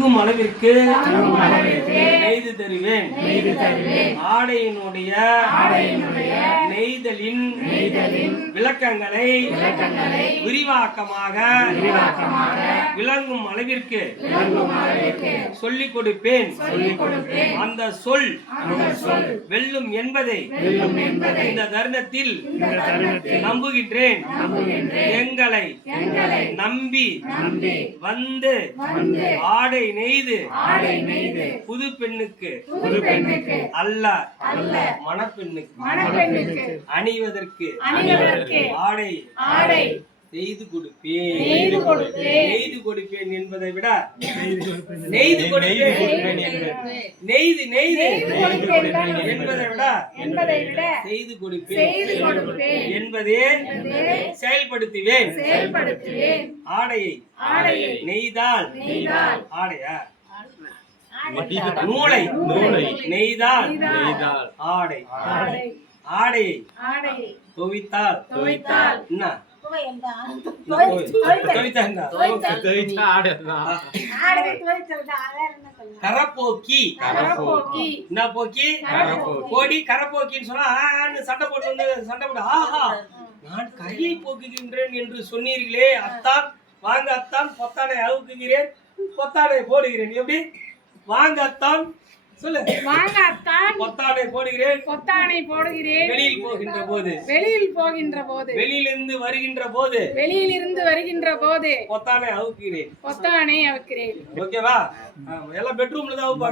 அளவிற்கு நெய்து தருவேன். ஆடையினுடைய நெய்தலின் விளக்கங்களை விரிவாக்கமாக விளங்கும் அளவிற்கு சொல்லிக் கொடுப்பேன். அந்த சொல் வெல்லும் என்பதை இந்த தருணத்தில் நம்புகின்றேன். எங்களை நம்பி வந்து ஆடை நெய்து புது பெண்ணுக்கு அல்ல மணப்பெண்ணுக்கு அணிவதற்கு ஆடை செய்து கொடுப்பேன் என்பதை விட நெய்து கொடுப்பேன் என்பதை விட செய்து கொடுப்பேன் என்பதே செயல்படுத்துவேன். ஆடையை நெய்தால் ஆடையா நூலை நெய்தால் ஆடை ஆடையை துவைத்தால் என்ன கரப்போக்கி என்ன போக்கி கோடி கரப்போக்கின்னு சொன்னா சண்டை போட்டு ஆஹா நான் கையை போக்குகின்றேன் என்று சொன்னீர்களே அத்தான், வாங்க அத்தான் பொத்தானை அவுக்குகிறேன், பொத்தானை போடுகிறேன். எப்படி வாங்க அத்தான் சொல்லு. வாங்க அத்தான் பொத்தானை போடுகிறேன், வெளியில் போகின்ற போது வெளியிலிருந்து வருகின்ற போது பொத்தானை அவுக்குகிறேன். ஓகேவா? எல்லாம் பெட்ரூம்ல தான் அவுப்பாங்க.